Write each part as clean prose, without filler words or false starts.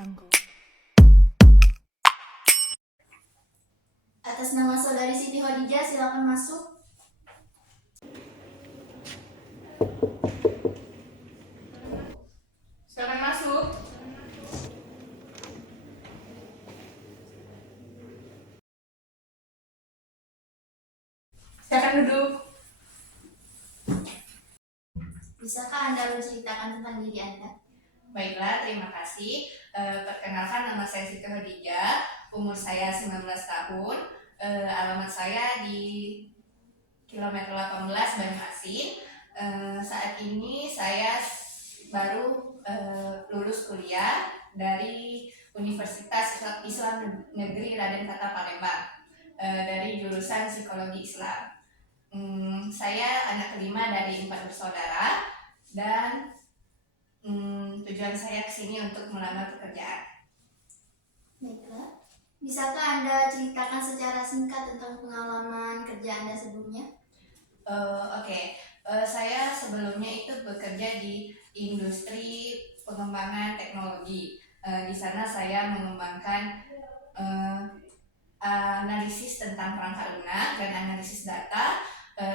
Jungle. Atas nama saudari Siti Khadijah, silakan masuk. Silakan masuk. Silakan duduk. Bisakah Anda menceritakan tentang diri Anda? Baiklah, terima kasih. Perkenalkan, nama saya Siti Khadijah, umur saya 19 tahun, alamat saya di kilometer 18 Banyu Saat ini saya baru lulus kuliah dari Universitas Islam Negeri Raden Kata Palembang, dari jurusan Psikologi Islam. Saya anak kelima dari 4 bersaudara dan tujuan saya kesini untuk melamar pekerjaan. Baiklah. Bisakah Anda ceritakan secara singkat tentang pengalaman kerja Anda sebelumnya? Oke. Saya sebelumnya itu bekerja di industri pengembangan teknologi. Di sana saya mengembangkan analisis tentang perangkat lunak dan analisis data,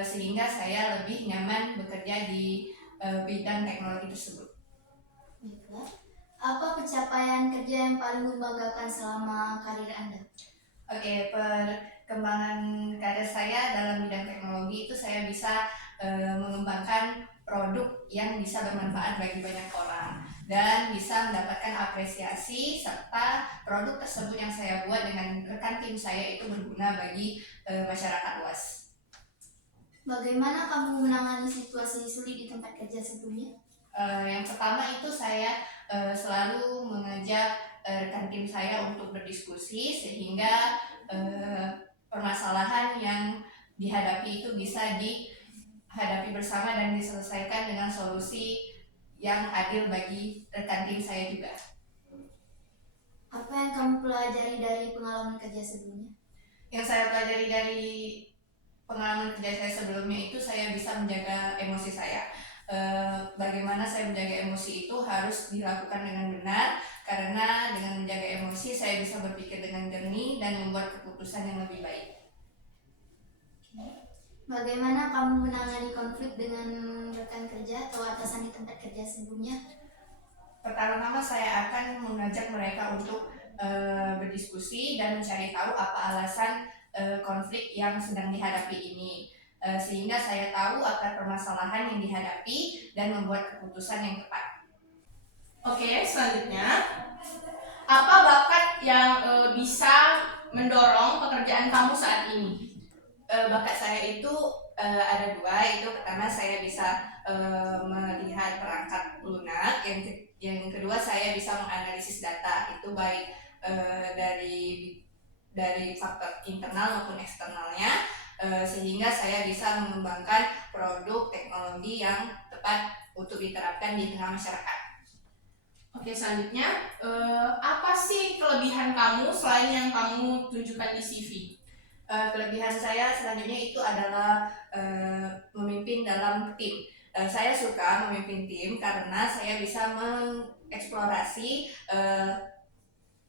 sehingga saya lebih nyaman bekerja di bidang teknologi tersebut. Baiklah. Apa pencapaian kerja yang paling membanggakan selama karir Anda? Oke, perkembangan karir saya dalam bidang teknologi itu saya bisa mengembangkan produk yang bisa bermanfaat bagi banyak orang dan bisa mendapatkan apresiasi serta produk tersebut yang saya buat dengan rekan tim saya itu berguna bagi masyarakat luas. Bagaimana kamu menangani situasi sulit di tempat kerja sebelumnya? Yang pertama itu saya selalu mengajak rekan tim saya untuk berdiskusi sehingga permasalahan yang dihadapi itu bisa dihadapi bersama dan diselesaikan dengan solusi yang adil bagi rekan tim saya juga. Apa yang kamu pelajari dari pengalaman kerja sebelumnya? Yang saya pelajari dari pengalaman kerja saya sebelumnya itu saya bisa menjaga emosi saya. Bagaimana saya menjaga emosi itu harus dilakukan dengan benar, karena dengan menjaga emosi saya bisa berpikir dengan jernih dan membuat keputusan yang lebih baik. Bagaimana kamu menangani konflik dengan rekan kerja atau atasan di tempat kerja sebelumnya? Pertama-tama saya akan mengajak mereka untuk berdiskusi dan mencari tahu apa alasan konflik yang sedang dihadapi ini, sehingga saya tahu akar permasalahan yang dihadapi dan membuat keputusan yang tepat. Oke, selanjutnya, apa bakat yang bisa mendorong pekerjaan kamu saat ini? Bakat saya itu ada dua. Itu pertama, saya bisa melihat perangkat lunak. Yang kedua, saya bisa menganalisis data. Itu baik dari faktor internal maupun eksternalnya, sehingga saya bisa mengembangkan produk teknologi yang tepat untuk diterapkan di tengah masyarakat. Oke, selanjutnya, apa sih kelebihan kamu selain yang kamu tunjukkan di CV? Kelebihan saya selanjutnya itu adalah memimpin dalam tim. Saya suka memimpin tim karena saya bisa mengeksplorasi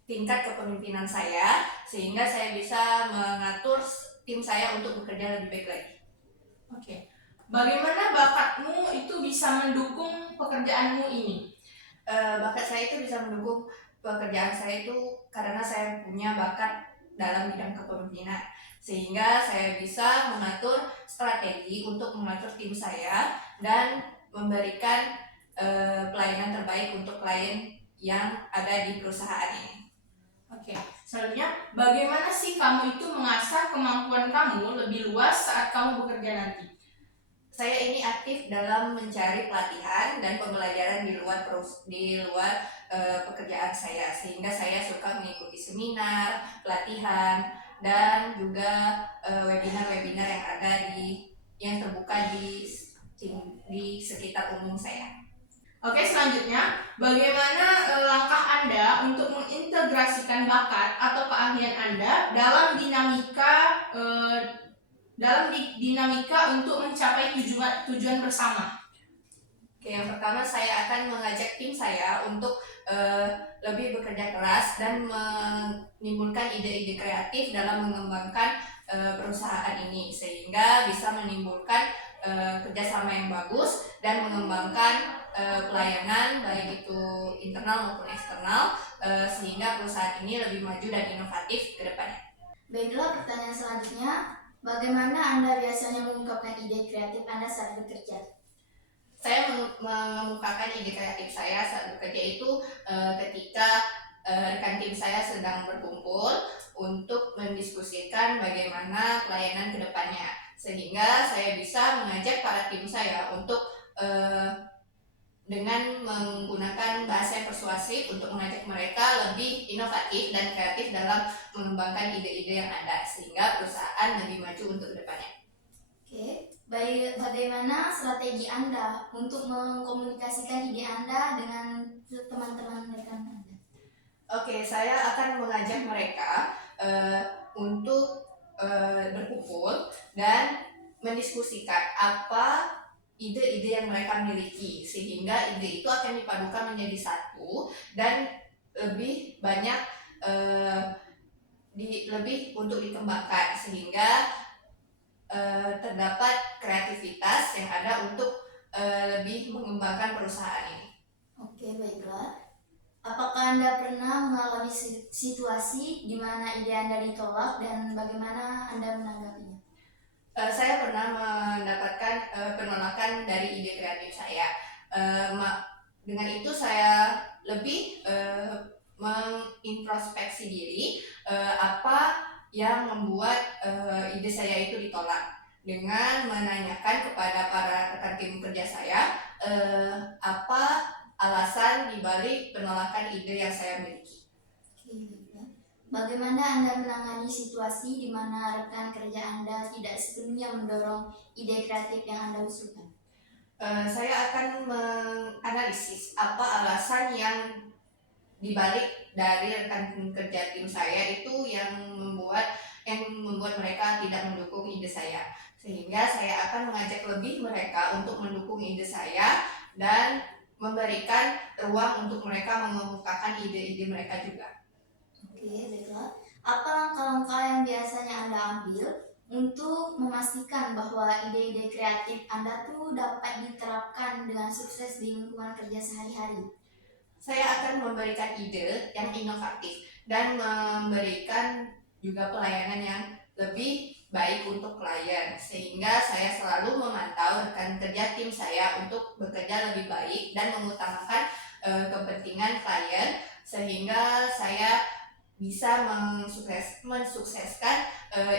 tingkat kepemimpinan saya, sehingga saya bisa mengatur tim saya untuk bekerja lebih baik lagi. Oke, bagaimana bakatmu itu bisa mendukung pekerjaanmu ini? Bakat saya itu bisa mendukung pekerjaan saya itu karena saya punya bakat dalam bidang kepemimpinan, sehingga saya bisa mengatur strategi untuk mengatur tim saya dan memberikan pelayanan terbaik untuk klien yang ada di perusahaan ini. Oke, selanjutnya, bagaimana sih kamu itu mengasah kemampuan kamu lebih luas saat kamu bekerja nanti? Saya ini aktif dalam mencari pelatihan dan pembelajaran di luar pekerjaan saya, sehingga saya suka mengikuti seminar, pelatihan, dan juga webinar-webinar yang ada yang terbuka di sekitar umum saya. Oke, selanjutnya, bagaimana langkah Anda untuk mengintegrasikan bakat atau keahlian Anda dalam dinamika untuk mencapai tujuan bersama? Oke, yang pertama saya akan mengajak tim saya untuk lebih bekerja keras dan menimbulkan ide-ide kreatif dalam mengembangkan perusahaan ini, sehingga bisa menimbulkan kerjasama yang bagus dan mengembangkan pelayanan baik itu internal maupun eksternal, sehingga perusahaan ini lebih maju dan inovatif ke depannya. Baiklah, pertanyaan selanjutnya, bagaimana Anda biasanya mengungkapkan ide kreatif Anda saat bekerja? Saya mengemukakan ide kreatif saya saat bekerja itu ketika rekan tim saya sedang berkumpul untuk mendiskusikan bagaimana pelayanan ke depannya, sehingga saya bisa mengajak para tim saya untuk dengan menggunakan bahasa yang persuasif untuk mengajak mereka lebih inovatif dan kreatif dalam mengembangkan ide-ide yang ada, sehingga perusahaan lebih maju untuk kedepannya. Oke, bagaimana strategi Anda untuk mengkomunikasikan ide Anda dengan teman-teman rekan Anda? Oke, saya akan mengajak mereka untuk berkumpul dan mendiskusikan apa ide-ide yang mereka miliki, sehingga ide itu akan dipadukan menjadi satu dan lebih banyak lebih untuk dikembangkan, sehingga terdapat kreativitas yang ada untuk lebih mengembangkan perusahaan ini. Oke, baiklah. Apakah Anda pernah mengalami situasi di mana ide Anda ditolak dan bagaimana Anda menanggapinya? Saya pernah mendapatkan penolakan dari ide kreatif saya. Dengan itu saya lebih mengintrospeksi diri apa yang membuat ide saya itu ditolak, dengan menanyakan kepada para rekan tim kerja saya apa alasan dibalik penolakan ide yang saya miliki. Oke, baiklah. Bagaimana Anda menangani situasi di mana rekan kerja Anda tidak sepenuhnya mendorong ide kreatif yang Anda usulkan? Saya akan menganalisis apa alasan yang dibalik dari rekan kerja tim saya itu yang membuat mereka tidak mendukung ide saya, sehingga saya akan mengajak lebih mereka untuk mendukung ide saya dan memberikan ruang untuk mereka mengemukakan ide-ide mereka juga. Oke, baiklah. Apa langkah-langkah yang biasanya Anda ambil untuk memastikan bahwa ide-ide kreatif Anda tuh dapat diterapkan dengan sukses di lingkungan kerja sehari-hari? Saya akan memberikan ide yang inovatif dan memberikan juga pelayanan yang lebih baik untuk klien, sehingga saya selalu memantau rekan kerja tim saya untuk bekerja lebih baik dan mengutamakan kepentingan klien, sehingga saya bisa mensukseskan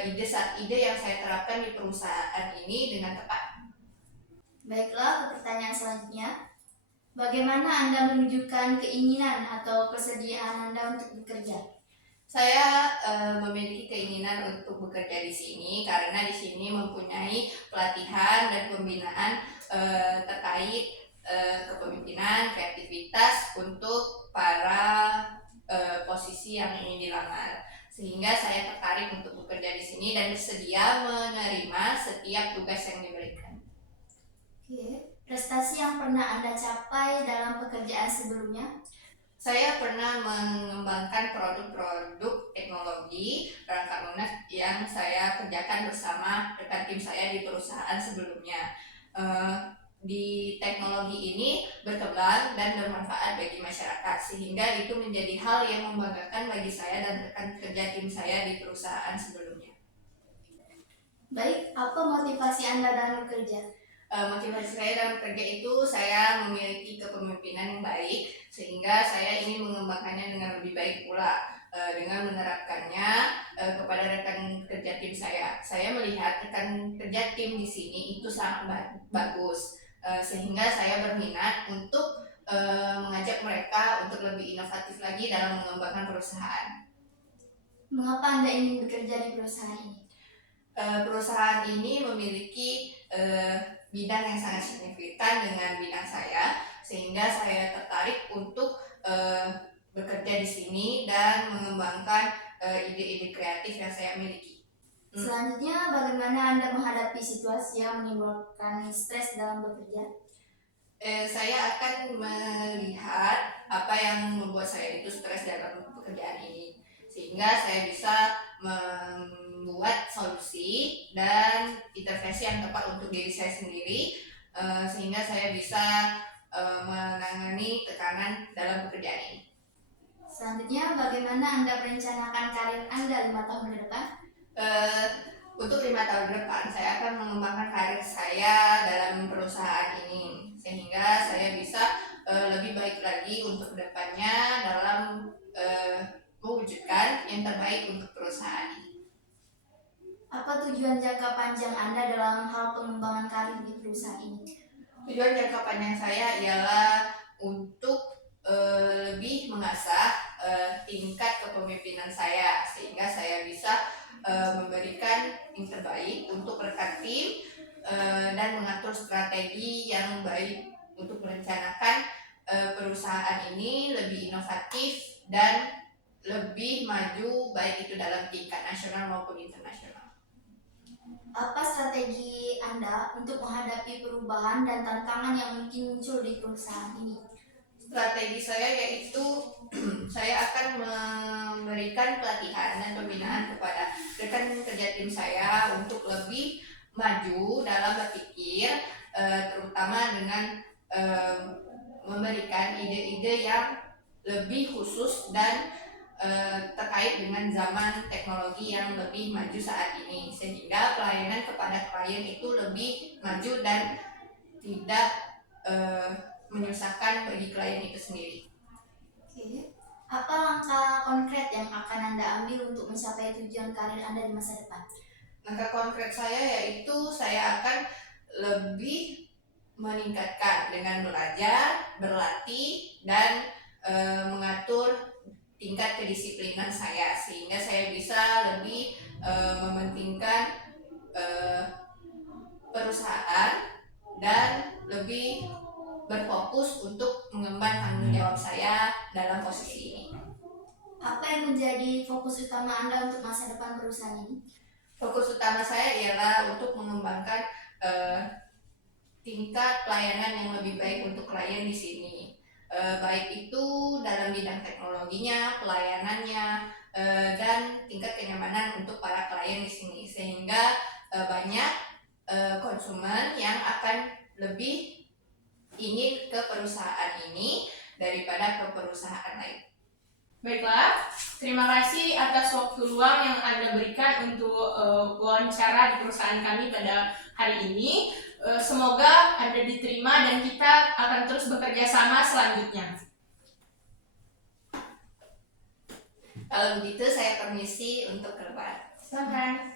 ide yang saya terapkan di perusahaan ini dengan tepat. Baiklah, ke pertanyaan selanjutnya. Bagaimana Anda menunjukkan keinginan atau kesediaan Anda untuk bekerja? Saya memiliki keinginan untuk bekerja di sini karena di sini mempunyai pelatihan dan pembinaan terkait kepemimpinan, kreativitas untuk para posisi yang ingin dilamar, sehingga saya tertarik untuk bekerja di sini dan bersedia menerima setiap tugas yang diberikan. Oke, prestasi yang pernah Anda capai dalam pekerjaan sebelumnya? Saya pernah mengembangkan produk-produk teknologi perangkat lunak yang saya kerjakan bersama rekan tim saya di perusahaan sebelumnya. Di teknologi ini berkembang dan bermanfaat bagi masyarakat, sehingga itu menjadi hal yang membanggakan bagi saya dan rekan kerja tim saya di perusahaan sebelumnya. Baik, apa motivasi Anda dalam bekerja? Motivasi saya dalam bekerja itu saya memiliki kepemimpinan yang baik, sehingga saya ingin mengembangkannya dengan lebih baik pula dengan menerapkannya kepada rekan kerja tim saya. Saya melihat rekan kerja tim di sini itu sangat bagus, sehingga saya berminat untuk mengajak mereka untuk lebih inovatif lagi dalam mengembangkan perusahaan. Mengapa Anda ingin bekerja di perusahaan ini? Perusahaan ini memiliki bidang yang sangat signifikan dengan bidang saya, sehingga saya tertarik untuk bekerja di sini dan mengembangkan ide-ide kreatif yang saya miliki. Selanjutnya, bagaimana Anda menghadapi situasi yang menimbulkan stres dalam bekerja? Saya akan melihat apa yang membuat saya itu stres dalam pekerjaan ini, sehingga saya bisa membuat solusi dan intervensi yang tepat untuk diri saya sendiri, sehingga saya bisa menangani tekanan dalam pekerjaan ini. Selanjutnya, bagaimana Anda merencanakan karir Anda 5 tahun ke depan? Untuk 5 tahun depan, saya akan mengembangkan karir saya dalam perusahaan ini, sehingga saya bisa lebih baik lagi untuk kedepannya dalam mewujudkan yang terbaik untuk perusahaan ini. Apa tujuan jangka panjang Anda dalam hal pengembangan karir di perusahaan ini? Tujuan jangka panjang saya ialah untuk lebih mengasah tingkat kepemimpinan saya, sehingga saya bisa memberikan yang terbaik untuk rekan tim dan mengatur strategi yang baik untuk merencanakan perusahaan ini lebih inovatif dan lebih maju, baik itu dalam tingkat nasional maupun internasional. Apa strategi Anda untuk menghadapi perubahan dan tantangan yang mungkin muncul di perusahaan ini? Strategi saya yaitu saya akan memberikan pelatihan dan pembinaan kepada rekan kerja tim saya untuk lebih maju dalam berpikir, terutama dengan memberikan ide-ide yang lebih khusus dan terkait dengan zaman teknologi yang lebih maju saat ini, sehingga pelayanan kepada klien itu lebih maju dan tidak menyusahkan bagi klien itu sendiri. Oke. Apa langkah konkret yang akan Anda ambil untuk mencapai tujuan karir Anda di masa depan? Langkah konkret saya yaitu saya akan lebih meningkatkan dengan belajar, berlatih, dan mengatur tingkat kedisiplinan saya, sehingga saya bisa lebih mementingkan perusahaan dan lebih berfokus untuk mengemban tanggung jawab saya dalam posisi ini. Apa yang menjadi fokus utama Anda untuk masa depan perusahaan ini? Fokus utama saya ialah untuk mengembangkan tingkat pelayanan yang lebih baik untuk klien di sini, baik itu dalam bidang teknologinya, pelayanannya, dan tingkat kenyamanan untuk para klien di sini, sehingga banyak konsumen yang akan lebih ingin ke perusahaan ini daripada ke perusahaan lain. Baiklah, terima kasih atas waktu luang yang Anda berikan untuk wawancara di perusahaan kami pada hari ini. Semoga Anda diterima dan kita akan terus bekerja sama selanjutnya. Kalau begitu saya permisi untuk keluar. Silakan.